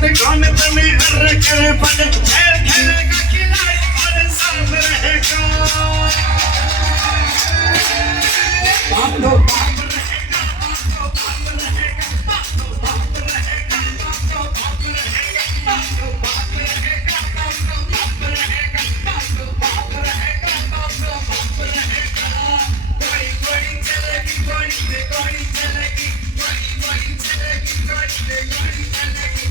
बाद कौन बने हर करे पद खेल खेलेगा खिलाड़ी और साथ रहेगा बाप तो बाप रहेगा बाप तो बाप रहेगा बाप तो बाप रहेगा बाप तो बाप रहेगा बाप तो बाप रहेगा बाप तो बाप रहेगा बाप तो बाप रहेगा गोली गोली चलेगी गोली पे गोली चलेगी गोली गोली चलेगी गोली पे गोली चलेगी